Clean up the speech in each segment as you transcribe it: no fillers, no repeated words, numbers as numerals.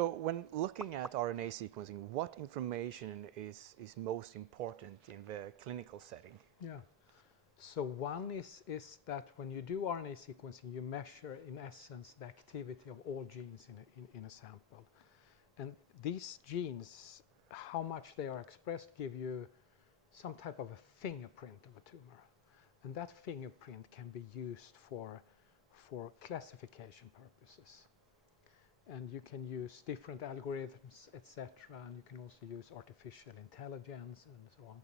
So when looking at RNA sequencing, what information is most important in the clinical setting? Yeah. So one is that when you do RNA sequencing, you measure in essence the activity of all genes in a sample. And these genes, how much they are expressed, give you some type of a fingerprint of a tumor. And that fingerprint can be used for classification purposes. And you can use different algorithms, etc. And you can also use artificial intelligence and so on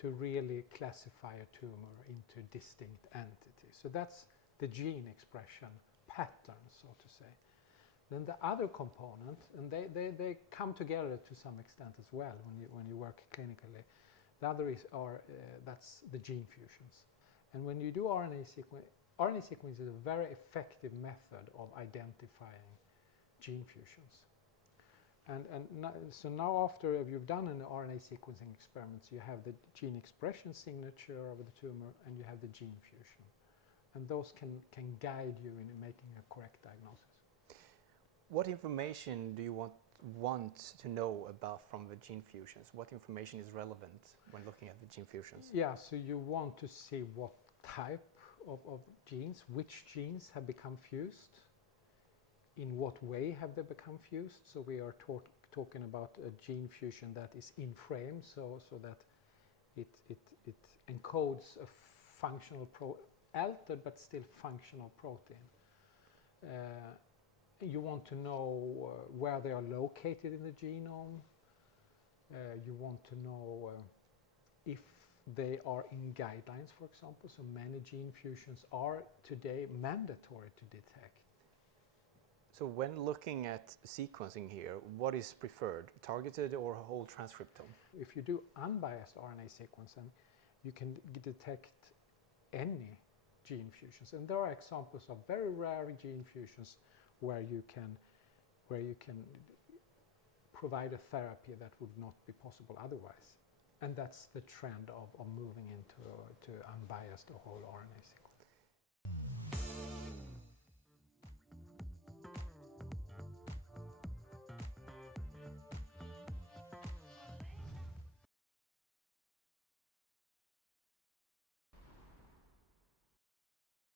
to really classify a tumor into distinct entities. So that's the gene expression pattern, so to say. Then the other component, and they come together to some extent as well when you work clinically. The other that's the gene fusions. And when you do RNA sequencing is a very effective method of identifying gene fusions. So now after you've done an RNA sequencing experiments, you have the gene expression signature of the tumor and you have the gene fusion. And those can guide you in making a correct diagnosis. What information do you want to know about from the gene fusions? What information is relevant when looking at the gene fusions? Yeah, so you want to see what type of genes, which genes have become fused, in what way have they become fused. So we are talking about a gene fusion that is in frame, so that it encodes a functional altered but still functional protein. You want to know where they are located in the genome. You want to know if they are in guidelines, for example. So many gene fusions are today mandatory to detect. So when looking at sequencing here, what is preferred, targeted or whole transcriptome? If you do unbiased RNA sequencing, you can detect any gene fusions. And there are examples of very rare gene fusions where you can provide a therapy that would not be possible otherwise. And that's the trend of moving into unbiased or whole RNA sequencing.